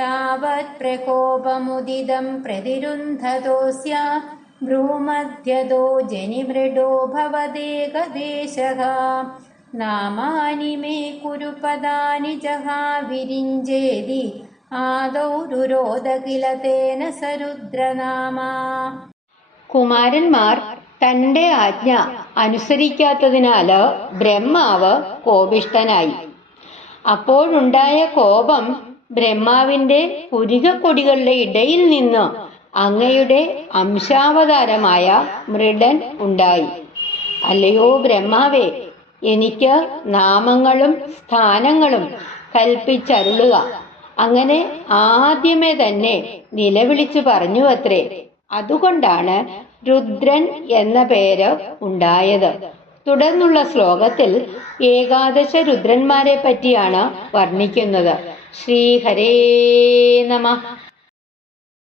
താവത് പ്രകോപമുദിതം പ്രതിരുന്ധതോസ്യ ഭ്രൂമധ്യതോ ജനിമൃഡോ ഭവദേകദേശഃ നാമാനി may കുരു പദാനി ജഹാവിരിഞ്ചേതി ആദൗ രുരോധ കില തേന സരുദ്രനാമ. കുമാരന്മാർ തന്റെ ആജ്ഞ അനുസരിക്കാത്തതിനാല് ബ്രഹ്മാവ് കോപിഷ്ഠനായി. അപ്പോഴുണ്ടായ കോപം ബ്രഹ്മാവിന്റെ പുരികക്കൊടികളുടെ ഇടയിൽ നിന്ന് അങ്ങയുടെ അംശാവതാരമായ മൃഡൻ ഉണ്ടായി. അല്ലയോ ബ്രഹ്മാവേ, എനിക്ക് നാമങ്ങളും സ്ഥാനങ്ങളും കൽപ്പിച്ചരുളുക. അങ്ങനെ ആദ്യമേ തന്നെ നിലവിളിച്ചു പറഞ്ഞുവത്രേ. അതുകൊണ്ടാണ് രുദ്രൻ എന്ന പേര് ഉണ്ടായത്. തുടർന്നുള്ള ശ്ലോകത്തിൽ ഏകാദശ രുദ്രന്മാരെ പറ്റിയാണ് വർണ്ണിക്കുന്നത്. ശ്രീഹരേ നമഃ.